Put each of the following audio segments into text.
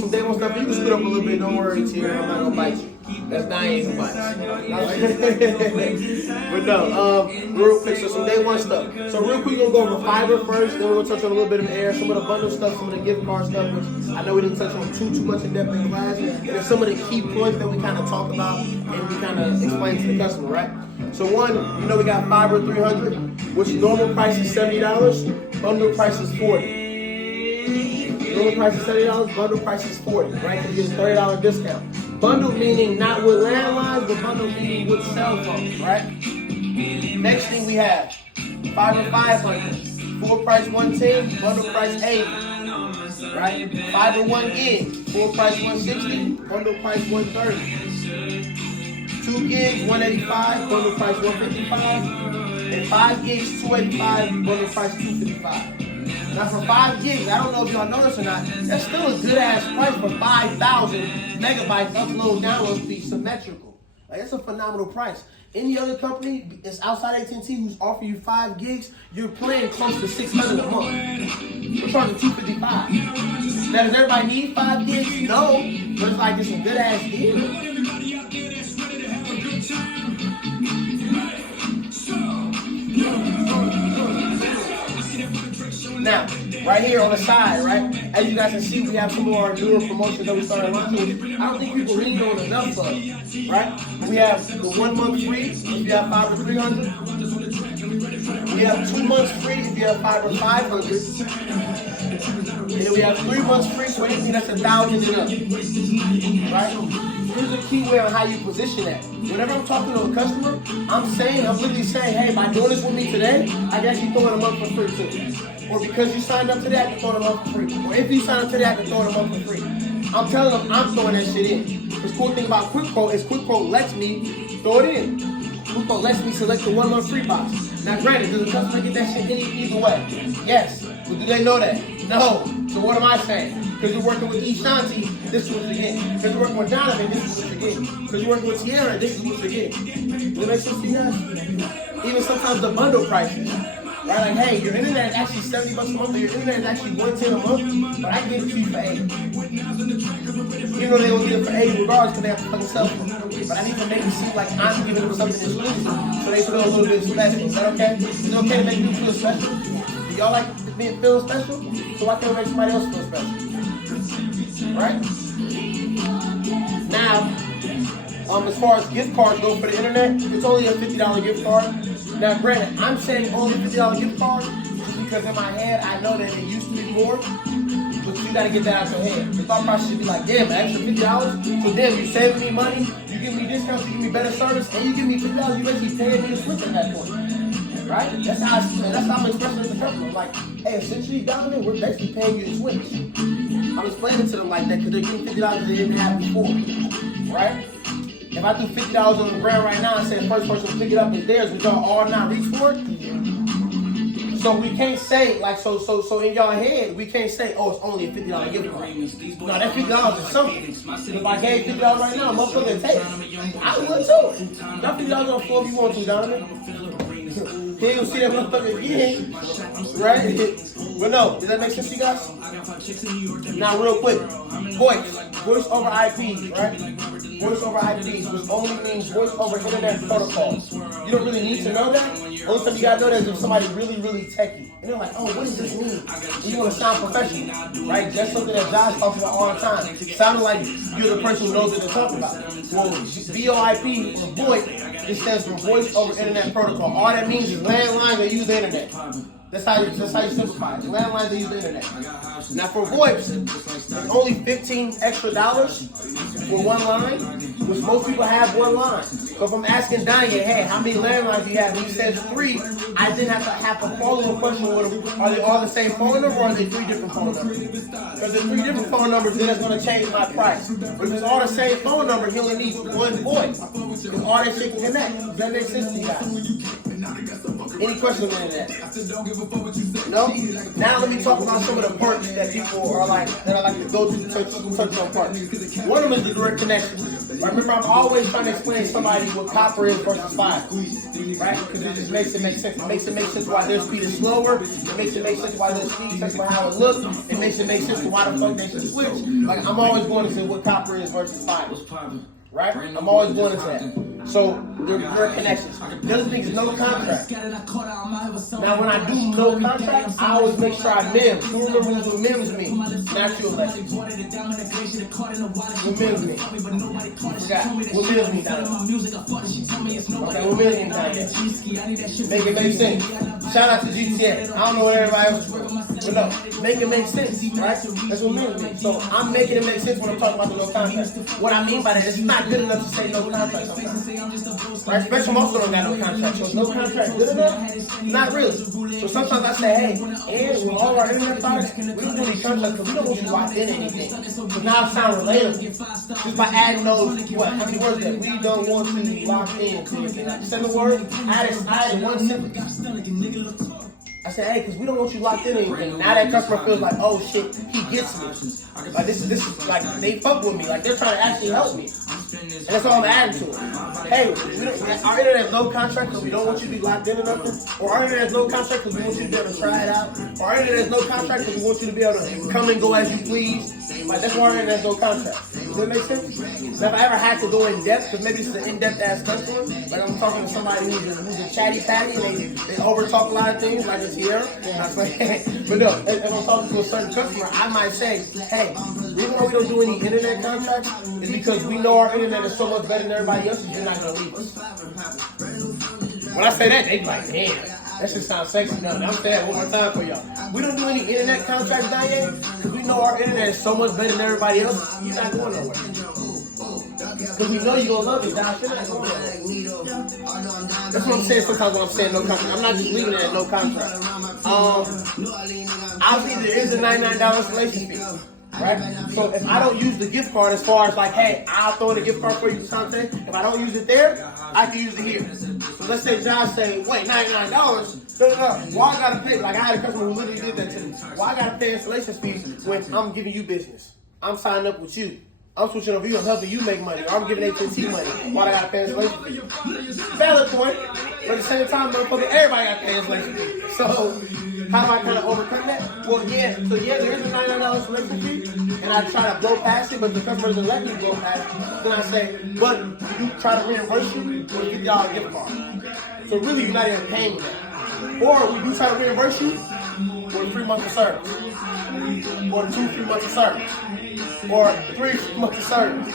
Some day one stuff, you can spit up a little bit. Don't worry, T. I'm not gonna bite you. That's not even bite. But no, real quick. So some day one stuff. So real quick, we're gonna go over Fiverr first. Then we're gonna touch on a little bit of air, some of the bundle stuff, some of the gift card stuff, which I know we didn't touch on too much in depth in class. And then some of the key points that we kind of talk about and we kind of explain to the customer, right? So one, you know, we got Fiverr 300, which normal price is $70, bundle price is $40. Normal price is $70, bundle price is $40, right? You get a $30 discount. Bundle meaning not with landlines, but bundle meaning with cell phones, right? Next thing we have, Fiverr 500, full price 110, bundle price 80, right? Fiverr 1 gig, full price 160, bundle price 130. 2 gigs, 185, bundle price 155, and 5 gigs, 285, bundle price 255. Now for 5 gigs, I don't know if y'all noticed or not, that's still a good ass price for 5,000 megabytes upload download speed symmetrical. Like that's a phenomenal price. Any other company that's outside AT&T who's offering you 5 gigs, you're paying close to $600 a month. We're charging $255. Now does everybody need 5 gigs? No, but it's like it's a good ass deal. Now, right here on the side, right, as you guys can see, we have some of our newer promotions that we started launching. I don't think people really know enough of, right? We have the 1 month free if you have Fiverr 300. We have 2 months free if you have Fiverr 500. And then we have 3 months free for anything that's 1,000 and up, right? Here's a key way on how you position that. Whenever I'm talking to a customer, I'm literally saying, hey, by doing this with me today, I can actually throw it a month for free too. Or because you signed up today, I can throw it a month for free. Or if you sign up today, I can throw it a month for free. I'm telling them I'm throwing that shit in. The cool thing about Quick Quote is Quick Quote lets me throw it in. Quick Quote lets me select the 1 month free box. Now granted, does the customer get that shit either way? Yes. But do they know that? No. So what am I saying? Because you're working with Shanti, this is what you're getting. Because you're working with Donovan, this is what you're getting. Because you're working with Tiara, this is what you're getting. Does that make sense to you guys? Even sometimes the bundle prices. Right? Like, hey, your internet is actually $70 a month, or your internet is actually $110 a month, but I can get it to you for $80. You know they will get it for $80 regardless because they have to fucking sell it. But I need to make it seem like I'm giving them something exclusive so they feel a little bit special. Is that okay? Is it okay to make me feel special? Do y'all like being feel special? So why can't we make somebody else feel special? Right? Now, as far as gift cards go for the internet, it's only a $50 gift card. Now, granted, I'm saying only $50 gift card just because in my head I know that it used to be more, but you gotta get that out your head. The thought process should be like, damn, an extra $50. So damn, you saving me money, you give me discounts, you give me better service, and you give me $50. You basically paying me to switch at that point, right? That's how I'm expressing it to the customer. Like, hey, essentially, Donovan, we're basically paying you to switch. I'm explaining to them like that because they're getting $50 they didn't have before, right? If I do $50 on the ground right now and say the first person to pick it up is theirs, would y'all all not reach for it? So we can't say, like, so in y'all head, we can't say, oh, it's only a $50 gift card. No, that $50 is something. If I gave $50 right now, motherfucker would take it. I would too. Y'all $50 on the floor if you want to, Donovan. You ain't gonna see that motherfucker again, right? But no, does that make sense to you guys? Now, real quick, voice over IPs, right? Voice over IPs, which only means voice over internet protocols. You don't really need to know that. The only time you gotta know that is if somebody's really, really techie. And they're like, oh, what does this mean? And you wanna sound professional, right? That's something that Josh talks about all the time. Sounding like you're the person who knows what they're talking about. Well, VoIP or VoIP, it stands for voice over internet protocol. All that means is landlines that use the internet. That's how you simplify it. Landlines that use the internet. Now for VoIPs, it's only $15 extra for one line, which most people have one line. So if I'm asking Donnie, hey, how many landlines do you have? And he says 3, I then have to follow a question with him. Are they all the same phone number or are they 3 different phone numbers? Because there's 3 different phone numbers, then it's going to change my price. But if it's all the same phone number, he only needs one voice. Because all that shit can connect. Does that make sense to you guys? Any questions on that? No? Now let me talk about some of the perks that people are like, that I like to go to touch on parts. One of them is the direct connection. Remember, I'm always trying to explain to somebody what copper is versus fiber. Right? Because it just makes it make sense. It makes it make sense why their speed is slower. It makes it make sense why their speed takes for how it looks. It makes it make sense to why the fuck they should switch. Like, I'm always going to say what copper is versus fiber. Right? I'm always going into that. So, there are connections. The other thing is no contract. Now, when I do no contract, I always make sure I mims. Who remembers what mims mean? Natural elections. What mims mean? Forgot. What mims mean down there? Okay, what mims mean down there? Make it make sense. Shout out to GTA. I don't know what everybody else is from. But no, make it make sense, right? That's what mims mean. So, I'm making it make sense when I'm talking about the no contract. What I mean by that is it's not good enough to say no contract sometimes. Right? Especially most of them got no contract. So no contract good enough? Not really. So sometimes I say, hey, and with all our internet products, we don't do these contracts because we don't want you locked in anything. So now it sounds relatable. Just by adding those, what, how many words that we don't want you locked in to anything. Like 7 words, I added one sentence. I said, hey, because we don't want you locked in anything. Now that customer feels like, oh shit, he gets me. Like this is like they fuck with me. Like they're trying to actually help me. And that's all I'm adding to it. Hey, our internet has no contract because we don't want you to be locked in or nothing. Or our internet has no contract because we want you to be able to try it out. Or our internet has no contract because we want you to be able to come and go as you please. Like that's why our internet has no contract. Does that make sense? Now, if I ever had to go in depth, because maybe it's an in-depth ass customer, like I'm talking to somebody who's a chatty patty and they over talk a lot of things, like it's here. But no, if I'm talking to a certain customer, I might say, hey, the reason why we don't do any internet contracts is because we know our internet is so much better than everybody else's, you're not going to leave us. When I say that, they be like, damn, that shit sounds sexy. No, I'm saying that one more time for y'all. We don't do any internet contracts down here because we know our internet is so much better than everybody else, you're not going nowhere. Because we know you're going to love it, Doc. You're not going nowhere. That's what I'm saying sometimes when I'm saying no contract. I'm not just leaving it at no contract. Obviously, there is a $99 installation fee. Right? So if I don't use the gift card as far as like, hey, I'll throw in a gift card for you for something. If I don't use it there, I can use it here. So let's say Josh say, wait, $99? Why I gotta pay? Like I had a customer who literally did that to me. Why I gotta pay installation fees when I'm giving you business? I'm signing up with you. I'm switching over you. I'm helping you make money. Or I'm giving AT&T money. Why I gotta pay installation fees? Valid point. But at the same time, motherfucker, everybody got to pay installation fees. So how do I kind of overcome that? Well, yeah. So yeah, there is a $99 installation fee, and I try to blow past it, but the customer doesn't let me blow past it. Then I say, but you try to reimburse you with a $50 gift card. So really, you're not even paying that. Or we do try to reimburse you for 3 months of service, or 2-3 months of service, or 3 months of service.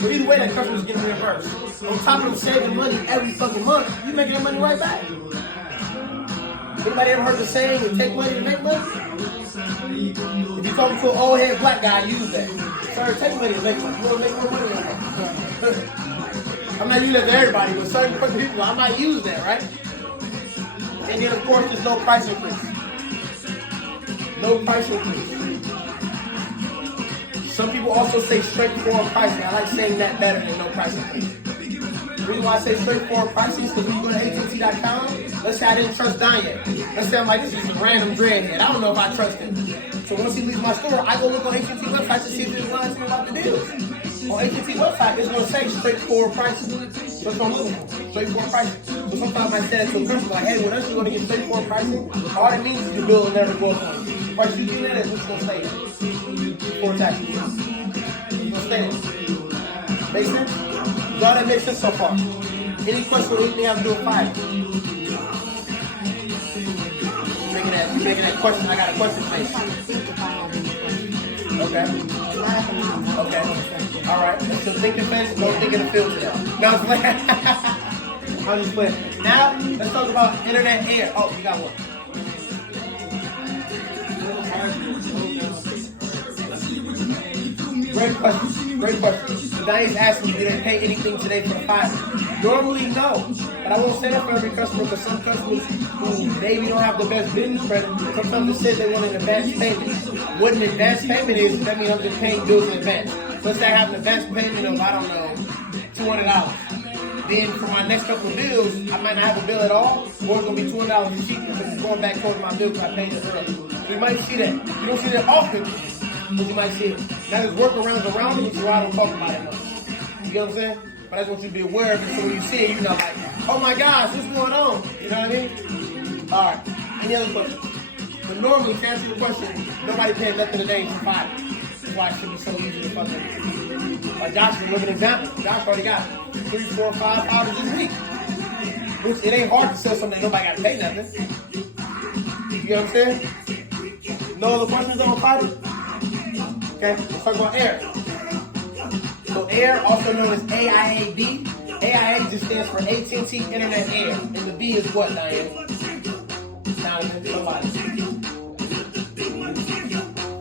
So either way, that customer's getting reimbursed. On top of them saving money every fucking month, you making that money right back. Anybody ever heard the saying, it take money to make money? If you're talking to an old head black guy, use that. Sir, take money to make money. You want to make more money than that. I'm not using that to everybody, but certain people, I might use that, right? And then, of course, there's no price increase. No price increase. Some people also say straightforward pricing. I like saying that better than no price increase. The reason why I say straightforward pricing is because when you go to AT&T.com, let's say I didn't trust Don yet. Let's say I'm like, this is a random dreadhead. I don't know if I trust him. So once he leaves my store, I go look on AT&T website to see if there's lines about the deals. On AT&T website, it's going to say straightforward pricing. So that's what I'm looking for. Straightforward pricing. So sometimes I say that to a customer, like, hey, when else you going to get straightforward pricing? All it means is your bill will never go up on you. The price you get at is what's going to stay before taxes. It's going to stay there. Make sense? Y'all, that makes sense so far. Any questions or anything I have to do with fire? You making that question, I got a question for you. Okay. Okay. All right. So think the fence, don't think in the field today. No, I'm playing. I'm just playing. Now, let's talk about internet air. Oh, you got one. Great question. Great question. So Diane's asking, did they pay anything today for the fiber? Normally, no. But I won't say that for every customer because some customers who maybe don't have the best business credit, sometimes they say they want an advance payment. What an advance payment is, that means I'm just paying bills in advance. Let's say I have an advance payment of, I don't know, $200. then for my next couple of bills, I might not have a bill at all, or it's gonna be $200 cheaper because it's going back towards my bill because I paid it early. So you might see that. You don't see that often, but you might see it. Now there's workarounds around it, which is why I don't talk about it much. You get what I'm saying? But I just want you to be aware of it, so when you see it, you're not like, oh my gosh, what's going on? You know what I mean? All right. Any other questions? But normally, to answer your question, nobody pays nothing today for five. That's why it should be so easy to fucking. Like Josh is a living example. Josh already got 3, 4, 5 hours this week. Which it ain't hard to sell something that nobody got to pay nothing. You know what I'm saying? No other questions on fiber? Okay, let's talk about air. So air, also known as AIA-B. AIA just stands for AT&T Internet Air. And the B is what, Diane? Somebody.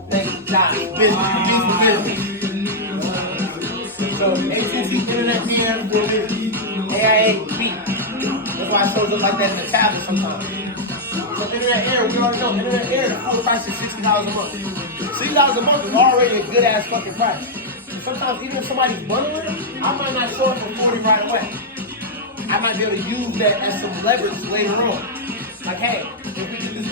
Thank you, Josh. Business. So AT&T Internet Air for business. AIA-B. That's why it shows up like that in the tablet sometimes. So Internet Air, we already know. Internet Air, the full price is $60 a month. $60 a month is already a good ass fucking price. Sometimes even if somebody's bundling, I might not show up for 40 right away. I might be able to use that as some leverage later on. Like, hey, if we get this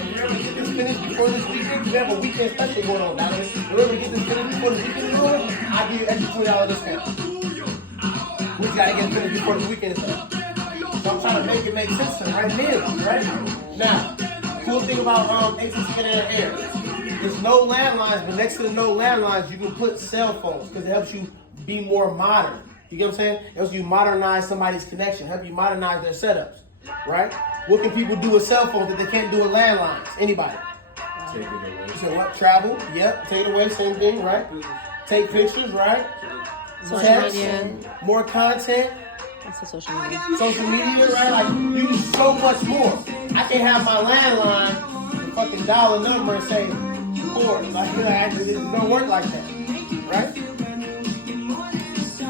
finished before this weekend, we have a weekend special going on down there. If we ever get this finished before the weekend is over, I'll give you an extra $20 discount. We just gotta get finished before the weekend is over. So I'm trying to make it make sense to right then, right? Now, cool thing about AT&T Internet Air. There's no landlines, but next to the no landlines, you can put cell phones because it helps you be more modern. You get what I'm saying? It helps you modernize somebody's connection, help you modernize their setups, right? What can people do with cell phones that they can't do with landlines? Anybody? Take it away. So what? Travel? Yep. Take it away. Same thing, right? Take pictures, right? Social media. More content. That's the social media. Social media, right? Like you do so much more. I can have my landline, the fucking dollar number, and say, like, you know, it don't work like that, right?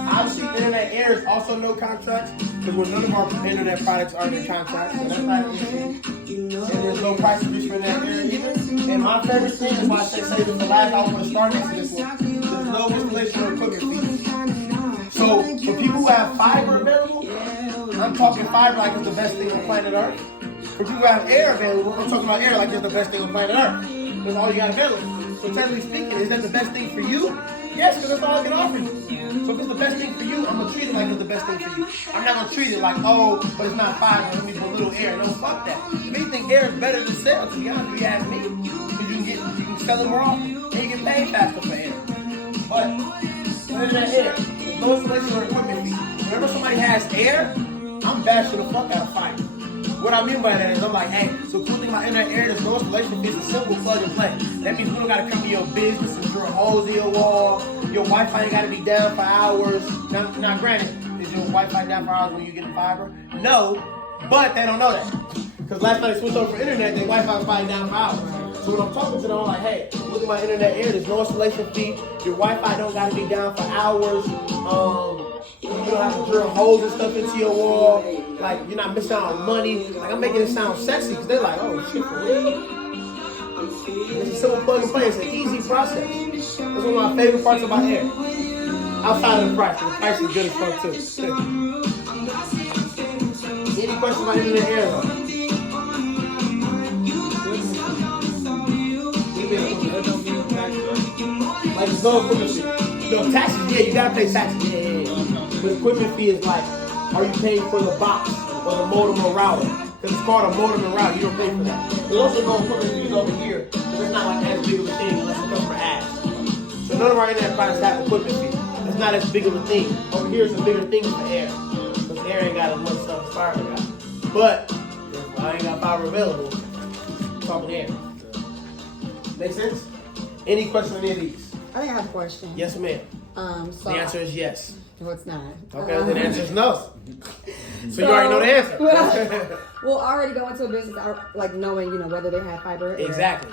Obviously, Internet Air is also no contracts because none of our internet products are under contract, so that's not an issue. And there's no price increase for Internet Air either. And my favorite thing is why I say this the last I want to start next to this one. There's no installation or equipment fees. So for people who have fiber available, I'm talking fiber like it's the best thing on planet Earth. For people who have air available, I'm talking about air like it's the best thing on planet Earth. That's all you got available. So technically speaking, is that the best thing for you? Yes, because that's all I can offer you. So if it's the best thing for you, I'm going to treat it like it's the best thing for you. I'm not going to treat it like, oh, but it's not fiber, let me put a little air. No, fuck that. If you think air is better to sell, to be honest, if you ask me, because you can sell it more often, and you get paid faster for air. But, other than air, there's no installation or equipment fee. Whenever somebody has air, I'm bashing the fuck out of fiber. What I mean by that is I'm like, hey, so cool thing about Internet Air, there's no installation fee, it's a simple plug and play. That means we don't gotta come to your business and drill holes in your wall. Your Wi-Fi ain't gotta be down for hours. Now granted, is your Wi-Fi down for hours when you get the fiber? No, but they don't know that. Because last time they switched over for internet, their Wi-Fi was probably down for hours. So when I'm talking to them, I'm like, hey, look at my Internet Air, there's no installation fee. Your Wi-Fi don't gotta be down for hours. You don't have to drill holes and stuff into your wall. Like, you're not missing out on money. Like, I'm making it sound sexy because they're like, oh, shit, for real? It's a simple plug and play. It's an easy process. That's one of my favorite parts about air. Outside of the price. The price is good as fuck, too. Any questions about Internet Air, though? Like, there's no equipment fee. No, taxes, yeah, you gotta pay taxes. Yeah. But equipment fee is like, are you paying for the box or the modem or router? Because it's called a modem and router, you don't pay for that. There's also no equipment fees over here, because it's not like as big of a thing unless it comes for ads. So none of our internet products have equipment fee. It's not as big of a thing. Over here, it's a bigger thing for air. Because air ain't got as much stuff as fiber got. But, if I ain't got fiber available, I'm talking air. Make sense? Any questions on any of these? I think I have a question. Yes, ma'am. So The answer is yes. No, it's not. Okay, then the answer is no. So you already know the answer. Well, already going to a business, like knowing, whether they have fiber. Exactly.